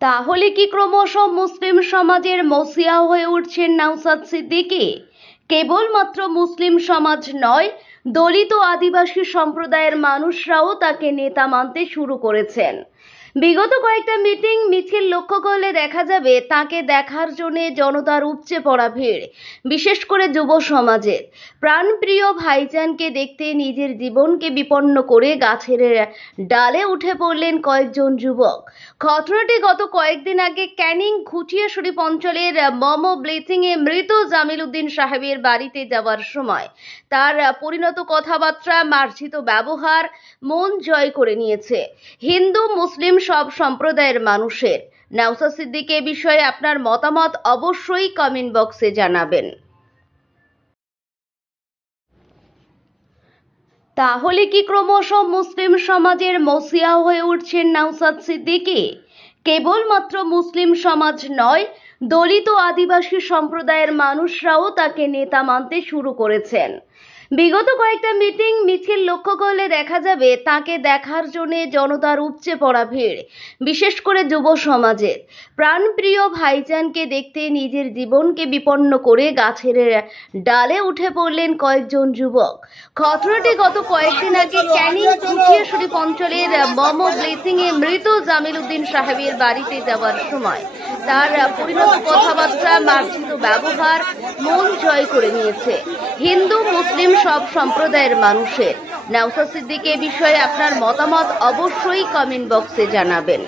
তাহলে কি ক্রমশ মুসলিম সমাজের মসিয়া হয়ে উঠছেন নওশাদ সিদ্দিকী? কেবলমাত্র মুসলিম সমাজ নয়, দলিত আদিবাসী সম্প্রদায়ের মানুষরাও তাকে নেতা মানতে শুরু করেছেন। বিগত কয়েকটা মিটিং মিছিল লক্ষ্য করলে দেখা যাবে তাকে দেখার জন্য জনতার উপচে পড়া ভিড়, বিশেষ করে যুব সমাজের। প্রাণপ্রিয় ভাইজানকে দেখতে নিজের জীবনকে বিপন্ন করে গাছের ডালে উঠে পড়লেন কয়েকজন যুবক। ঘটনাটি গত কয়েকদিন আগে ক্যানিং ঘুটিয়া শরীফ অঞ্চলের মমো ব্লিচিংয়ে মৃত জামিল উদ্দিন সাহেবের বাড়িতে যাওয়ার সময় তার পরিণত কথাবার্তা, মার্জিত ব্যবহার মন জয় করে নিয়েছে হিন্দু মুসলিম সব সম্প্রদায়ের মানুষের। নওশাদ সিদ্দিকী এ বিষয়ে আপনার মতামত অবশ্যই কমেন্ট বক্সে জানাবেন। তাহলে কি ক্রমশ মুসলিম সমাজের মসিয়া হয়ে উঠছেন নওশাদ সিদ্দিকী? কেবলমাত্র মুসলিম সমাজ নয়, দলিত আদিবাসী সম্প্রদায়ের মানুষরাও তাকে নেতা মানতে শুরু করেছেন। বিগত কয়েকটা মিটিং মিছিল লক্ষ্য করলে দেখা যাবে তাকে দেখার জন্য জনতার উপচে পড়া ভিড়, বিশেষ করে যুব সমাজের। প্রাণপ্রিয় ভাইজানকে দেখতে নিজের জীবনকে বিপন্ন করে গাছের ডালে উঠে পড়লেন কয়েকজন যুবক। ঘটনাটি গত কয়েকদিন আগে ক্যানিং ঘুটিয়া শরীফ অঞ্চলের মমো ব্লিচিংয়ে মৃত জামিল উদ্দিন সাহেবের বাড়িতে যাওয়ার সময় তার পরিণত কথাবার্তা, মার্জিত ব্যবহার মন জয় করে নিয়েছে হিন্দু মুসলিম সব সম্প্রদায়ের মানুষের। নওশাদ সিদ্দিকী এ বিষয়ে আপনার মতামত অবশ্যই কমেন্ট বক্সে জানাবেন।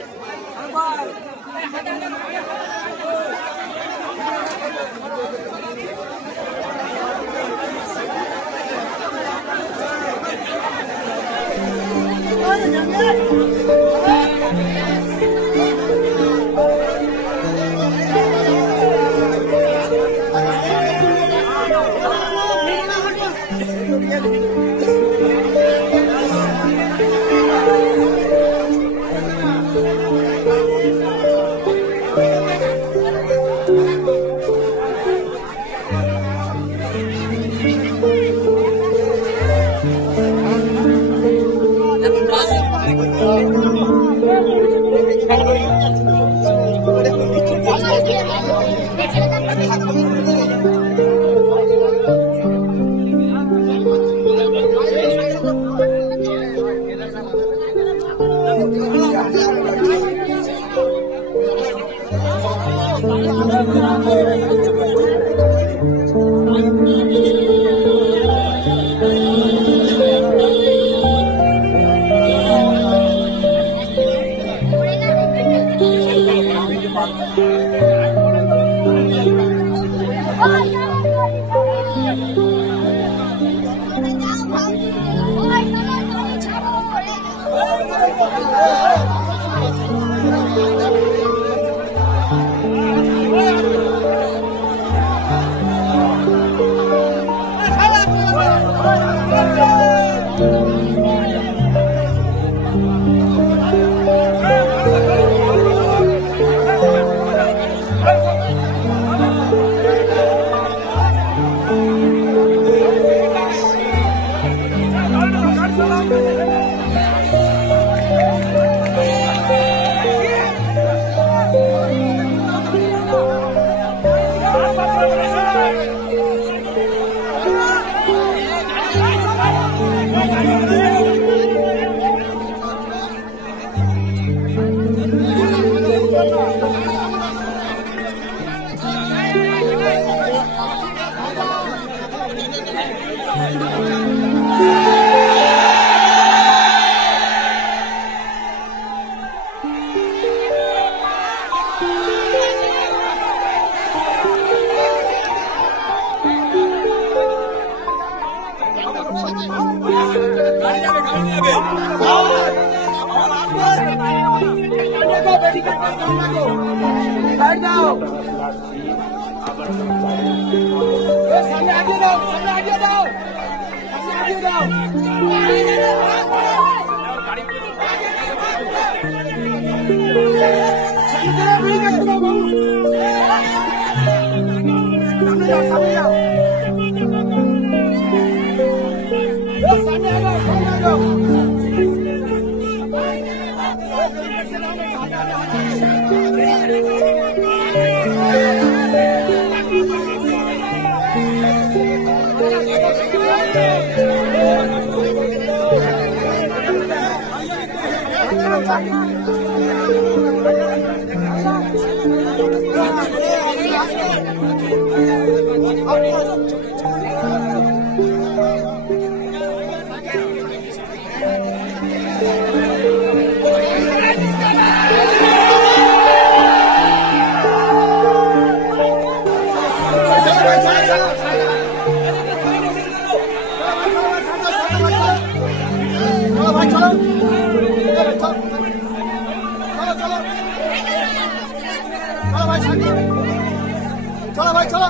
चलो भाई चलो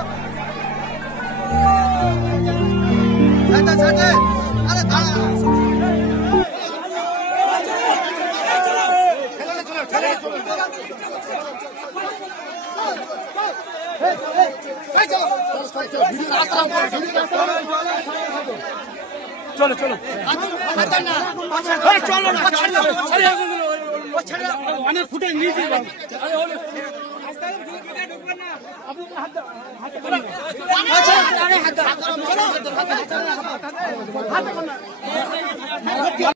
चलो चलो चलो फुटे नीचे हाथ